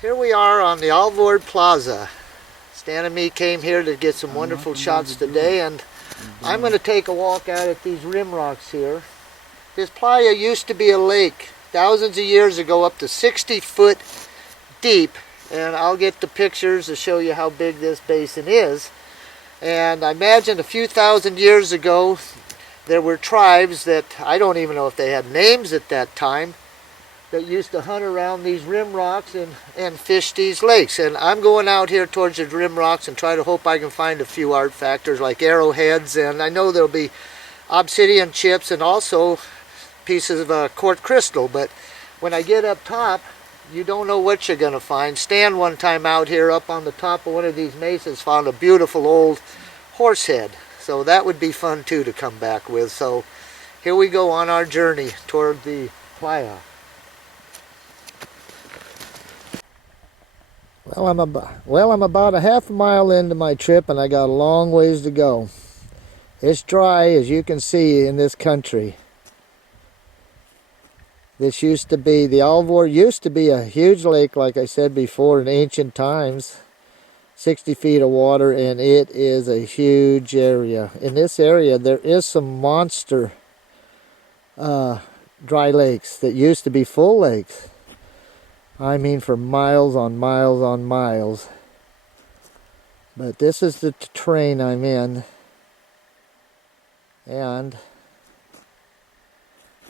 Here we are on the Alvord Plaza. Stan and me came here to get some wonderful shots today, and I'm going to take a walk out at these rim rocks here. This playa used to be a lake thousands of years ago, up to 60 foot deep, and I'll get the pictures to show you how big this basin is. And I imagine a few thousand years ago there were tribes that, I don't even know if they had names at that time, that used to hunt around these rim rocks and fish these lakes. And I'm going out here towards the rim rocks and try to hope I can find a few art factors like arrowheads, and I know there'll be obsidian chips and also pieces of quartz crystal. But when I get up top, you don't know what you're going to find. Stan one time out here up on the top of one of these mesas found a beautiful old horse head. So that would be fun too to come back with. So here we go on our journey toward the playa. Well, I'm about a half a mile into my trip, and I got a long ways to go. It's dry, as you can see, in this country. This used to be, the Alvord used to be a huge lake, like I said before, in ancient times. 60 feet of water, and it is a huge area. In this area, there is some monster dry lakes that used to be full lakes. I mean, for miles on miles on miles. But this is the terrain I'm in. And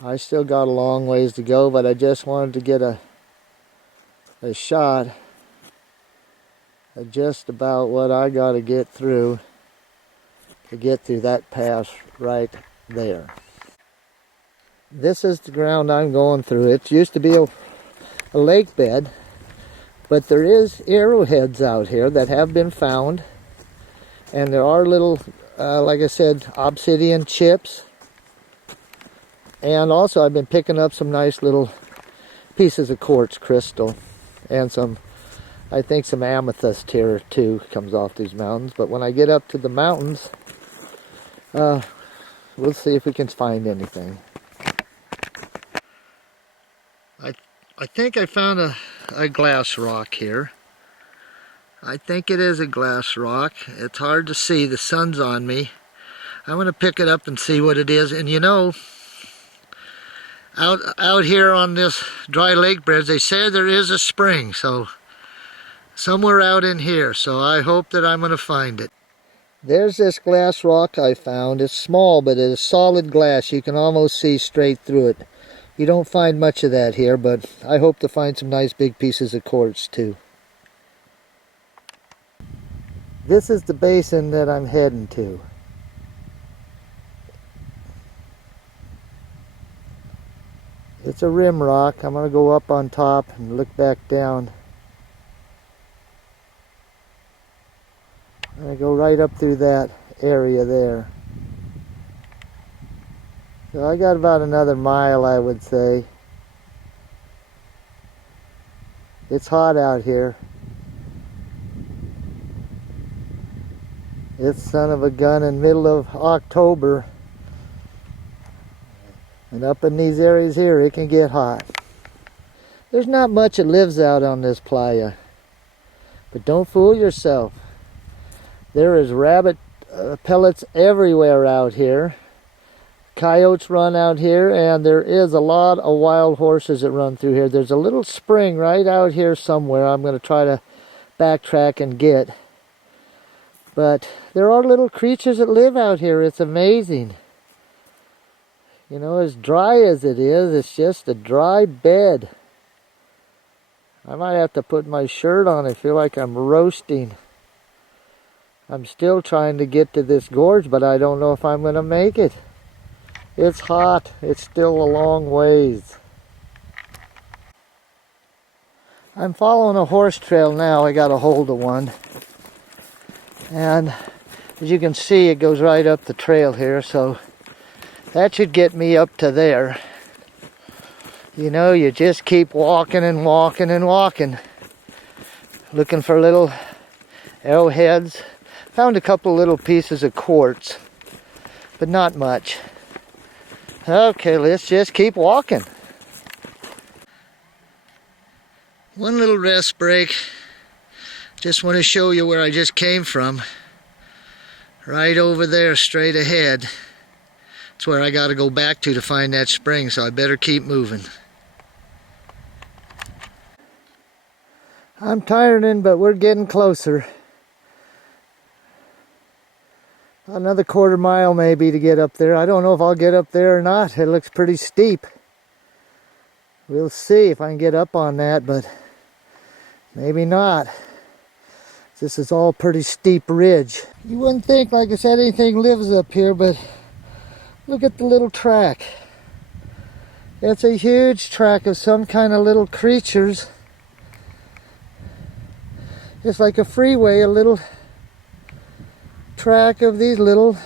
I still got a long ways to go, but I just wanted to get a shot of just about what I got to get through that pass right there. This is the ground I'm going through. It used to be a lake bed, but there is arrowheads out here that have been found, and there are little, like I said, obsidian chips, and also I've been picking up some nice little pieces of quartz crystal, and some, I think some amethyst here too comes off these mountains. But when I get up to the mountains, we'll see if we can find anything. I think I found a glass rock here. I think it is a glass rock. It's hard to see. The sun's on me. I'm going to pick it up and see what it is. And you know, out here on this dry lake bridge, they say there is a spring. So somewhere out in here. So I hope that I'm going to find it. There's this glass rock I found. It's small, but it is solid glass. You can almost see straight through it. You don't find much of that here, but I hope to find some nice big pieces of quartz too. This is the basin that I'm heading to. It's a rim rock. I'm going to go up on top and look back down. I'm going to go right up through that area there. So I got about another mile, I would say. It's hot out here. It's son of a gun in middle of October. And up in these areas here, it can get hot. There's not much that lives out on this playa. But don't fool yourself. There is rabbit pellets everywhere out here. Coyotes run out here, and there is a lot of wild horses that run through here. There's a little spring right out here somewhere I'm going to try to backtrack and get. But there are little creatures that live out here. It's amazing. You know, as dry as it is, it's just a dry bed. I might have to put my shirt on. I feel like I'm roasting. I'm still trying to get to this gorge, but I don't know if I'm going to make it. It's hot. It's still a long ways. I'm following a horse trail now. I got a hold of one. And as you can see, it goes right up the trail here. So that should get me up to there. You know, you just keep walking and walking and walking. Looking for little arrowheads. Found a couple little pieces of quartz, but not much. Okay, let's just keep walking. One little rest break. Just want to show you where I just came from. Right over there, straight ahead. That's where I got to go back to find that spring, so I better keep moving. I'm tiring, but we're getting closer. Another quarter mile maybe to get up there. I don't know if I'll get up there or not. It looks pretty steep. We'll see if I can get up on that, but maybe not. This is all pretty steep ridge. You wouldn't think, like I said, anything lives up here, but look at the little track. It's a huge track of some kind of little creatures. It's like a freeway, a little track of these little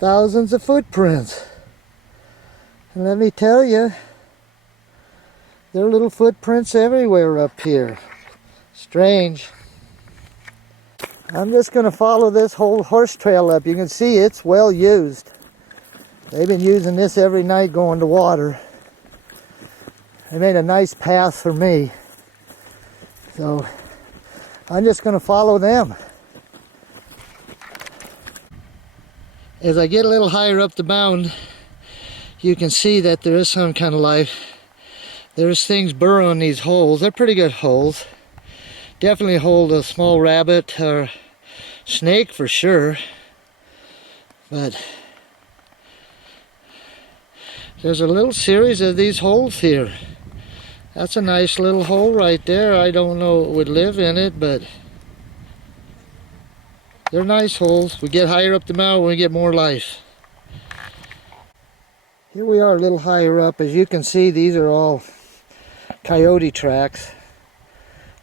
thousands of footprints. And let me tell you, there are little footprints everywhere up here. Strange. I'm just going to follow this whole horse trail up. You can see it's well used. They've been using this every night going to water. They made a nice path for me. So I'm just going to follow them. As I get a little higher up the mountain, you can see that there is some kind of life. There's things burrowing these holes. They're pretty good holes. Definitely hold a small rabbit or snake for sure. But there's a little series of these holes here. That's a nice little hole right there. I don't know what would live in it, but they're nice holes. We get higher up the mountain, we get more life. Here we are a little higher up. As you can see, these are all coyote tracks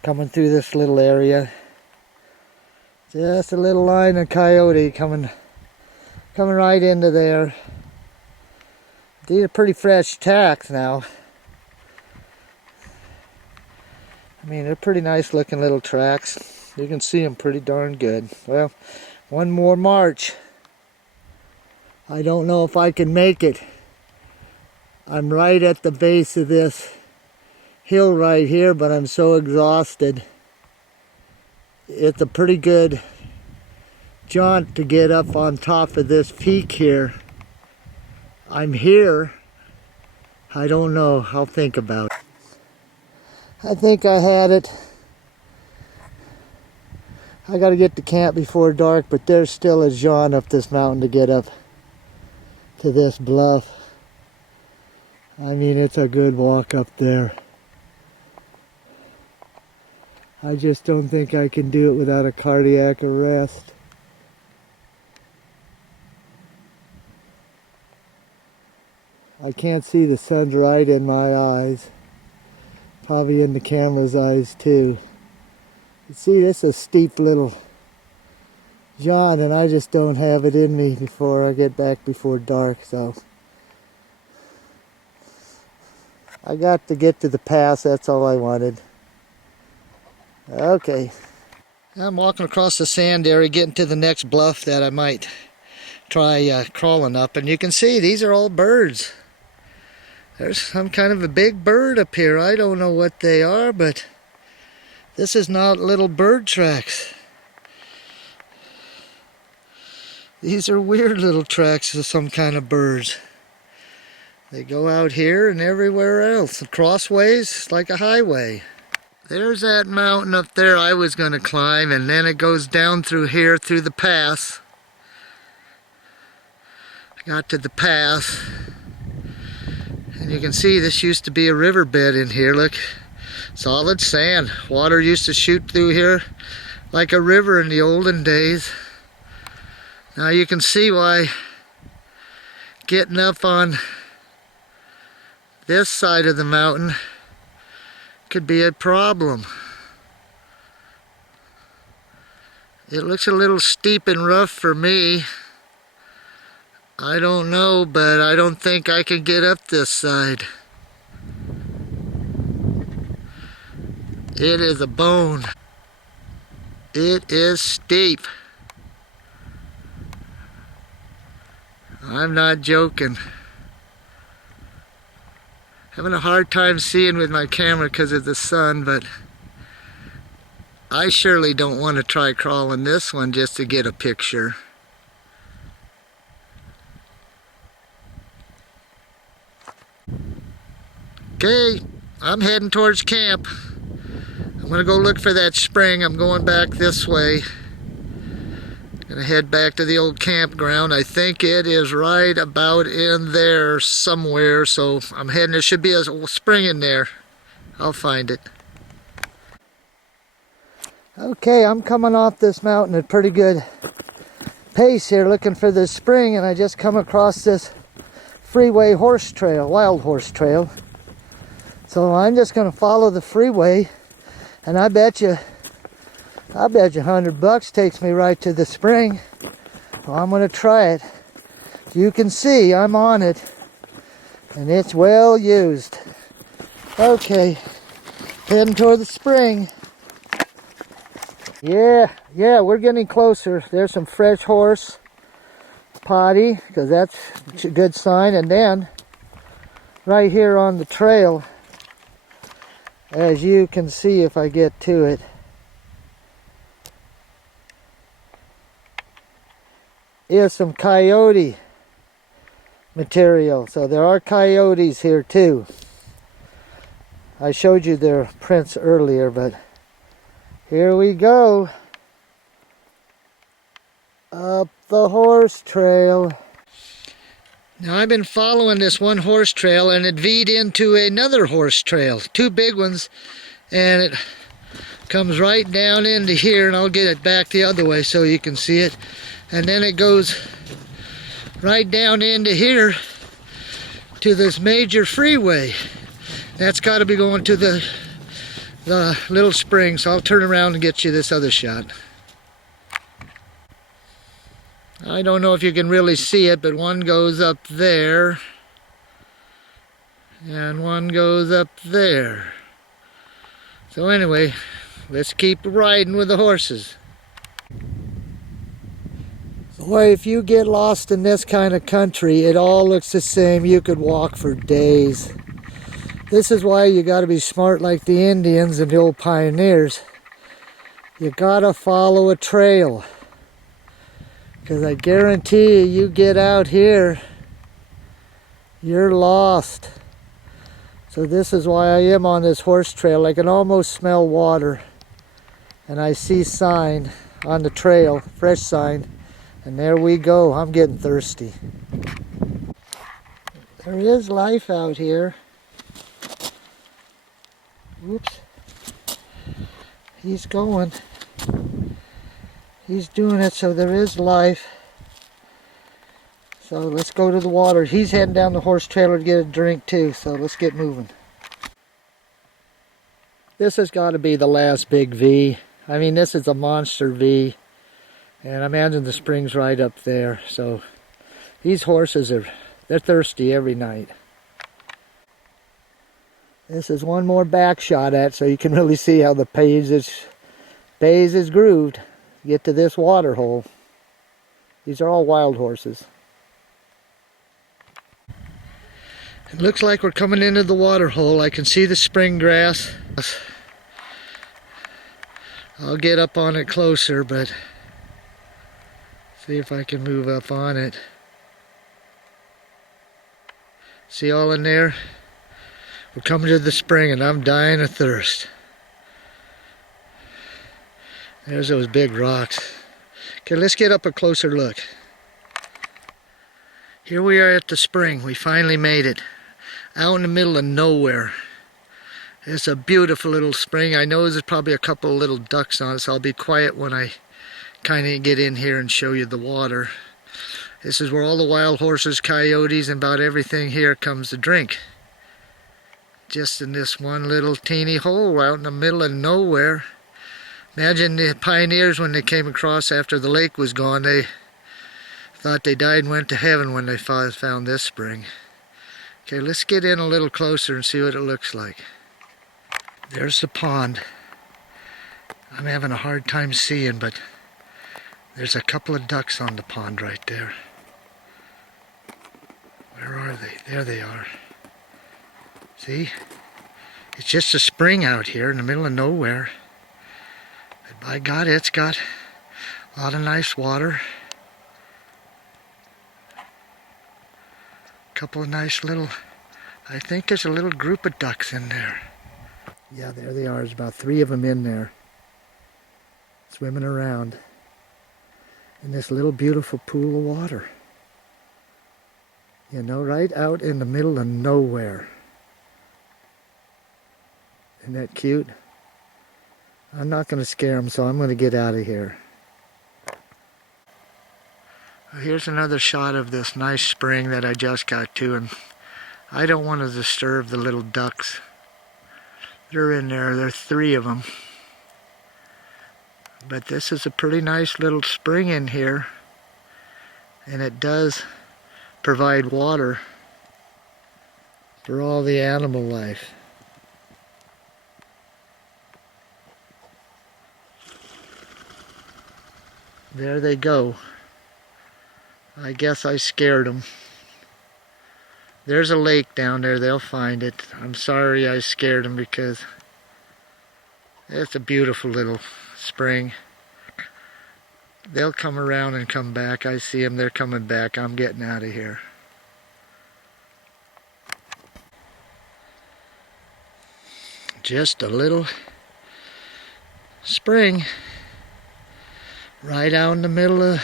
coming through this little area. Just a little line of coyote coming right into there. These are pretty fresh tracks now. I mean, they're pretty nice looking little tracks. You can see them pretty darn good. Well, one more march. I don't know if I can make it. I'm right at the base of this hill right here, but I'm so exhausted. It's a pretty good jaunt to get up on top of this peak here. I'm here. I don't know. I'll think about it. I think I had it. I got to get to camp before dark, but there's still a jaunt up this mountain to get up to this bluff. I mean, it's a good walk up there. I just don't think I can do it without a cardiac arrest. I can't see the sun's right in my eyes. Probably in the camera's eyes too. You see, this is a steep little jaunt, and I just don't have it in me before I get back before dark, so I got to get to the pass. That's all I wanted. Okay. I'm walking across the sand area, getting to the next bluff that I might try crawling up, and you can see these are all birds. There's some kind of a big bird up here. I don't know what they are, but this is not little bird tracks. These are weird little tracks of some kind of birds. They go out here and everywhere else. The crossways, like a highway. There's that mountain up there I was going to climb, and then it goes down through here, through the pass. I got to the pass, and you can see this used to be a riverbed in here. Look, solid sand. Water used to shoot through here like a river in the olden days. Now you can see why getting up on this side of the mountain could be a problem. It looks a little steep and rough for me. I don't know, but I don't think I can get up this side. It is a bone. It is steep. I'm not joking. Having a hard time seeing with my camera because of the sun, but I surely don't want to try crawling this one just to get a picture. Okay, I'm heading towards camp. I'm gonna go look for that spring. I'm going back this way. Gonna head back to the old campground. I think it is right about in there somewhere, so I'm heading. There should be a spring in there. I'll find it. Okay, I'm coming off this mountain at pretty good pace here looking for this spring, and I just come across this freeway horse trail, wild horse trail. So I'm just going to follow the freeway, and I bet you $100 takes me right to the spring. Well, I'm going to try it. You can see I'm on it, and it's well used. Okay, heading toward the spring. Yeah, we're getting closer. There's some fresh horse potty, because that's a good sign. And then, right here on the trail, as you can see if I get to it, is some coyote material. So there are coyotes here too. I showed you their prints earlier, but here we go. Up the horse trail. Now I've been following this one horse trail, and it veed into another horse trail, two big ones, and it comes right down into here, and I'll get it back the other way so you can see it. And then it goes right down into here to this major freeway. That's got to be going to the little spring, so I'll turn around and get you this other shot. I don't know if you can really see it, but one goes up there, and one goes up there. So anyway, let's keep riding with the horses. Boy, if you get lost in this kind of country, it all looks the same. You could walk for days. This is why you got to be smart like the Indians and the old pioneers. You got to follow a trail. Because I guarantee you get out here, you're lost. So this is why I am on this horse trail. I can almost smell water. And I see sign on the trail, fresh sign. And there we go. I'm getting thirsty. There is life out here. Whoops. He's going. He's doing it, so there is life. So let's go to the water. He's heading down the horse trailer to get a drink too, so let's get moving. This has got to be the last big V. I mean, this is a monster V. And I imagine the spring's right up there. So these horses they're thirsty every night. This is one more back shot at, so you can really see how the bays is grooved. Get to this water hole. These are all wild horses. It looks like we're coming into the water hole. I can see the spring grass. I'll get up on it closer, but see if I can move up on it. See all in there? We're coming to the spring, and I'm dying of thirst. There's those big rocks. Okay, let's get up a closer look. Here we are at the spring. We finally made it. Out in the middle of nowhere. It's a beautiful little spring. I know there's probably a couple of little ducks on it, so I'll be quiet when I kind of get in here and show you the water. This is where all the wild horses, coyotes, and about everything here comes to drink. Just in this one little teeny hole out in the middle of nowhere. Imagine the pioneers when they came across after the lake was gone, they thought they died and went to heaven when they found this spring. Okay, let's get in a little closer and see what it looks like. There's the pond. I'm having a hard time seeing, but there's a couple of ducks on the pond right there. Where are they? There they are. See? It's just a spring out here in the middle of nowhere. But by God, it's got a lot of nice water. A couple of nice little, I think there's a little group of ducks in there. Yeah, there they are. There's about 3 of them in there, swimming around in this little beautiful pool of water. You know, right out in the middle of nowhere. Isn't that cute? I'm not going to scare them, so I'm going to get out of here. Here's another shot of this nice spring that I just got to, and I don't want to disturb the little ducks. They're in there. There are 3 of them. But this is a pretty nice little spring in here, and it does provide water for all the animal life. There they go. I guess I scared them. There's a lake down there. They'll find it. I'm sorry I scared them because it's a beautiful little spring. They'll come around and come back. I see them. They're coming back. I'm getting out of here. Just a little spring right out in the middle of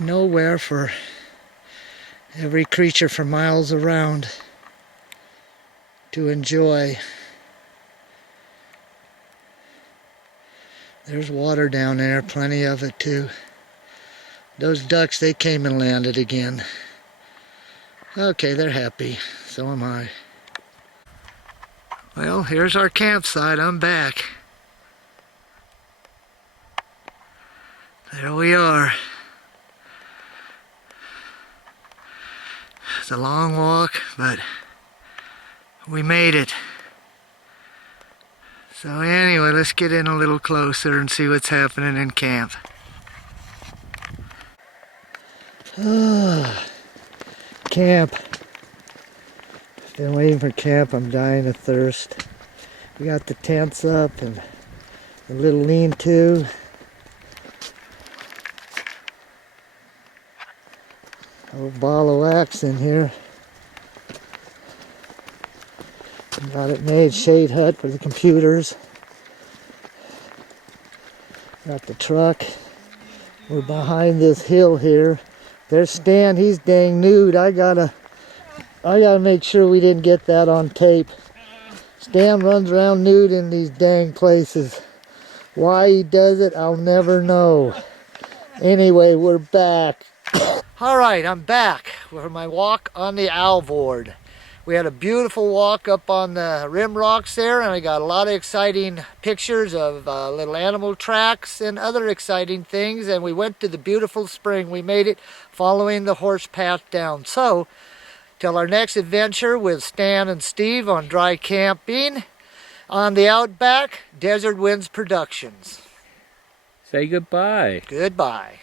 nowhere for every creature for miles around to enjoy. There's water down there, plenty of it too. Those ducks, they came and landed again. Okay, they're happy. So am I. Well, here's our campsite. I'm back. There we are. It's a long walk, but we made it. So anyway, let's get in a little closer and see what's happening in camp. Camp. Been waiting for camp. I'm dying of thirst. We got the tents up and a little lean-to. A little ball of wax in here. Got it made. Shade hut for the computers. Got the truck. We're behind this hill here. There's Stan. He's dang nude. I gotta make sure we didn't get that on tape. Stan runs around nude in these dang places. Why he does it, I'll never know. Anyway, we're back. Alright, I'm back for my walk on the Alvord. We had a beautiful walk up on the rim rocks there, and I got a lot of exciting pictures of little animal tracks and other exciting things, and we went to the beautiful spring. We made it following the horse path down. So, till our next adventure with Stan and Steve on dry camping on the Outback, Desert Winds Productions. Say goodbye. Goodbye.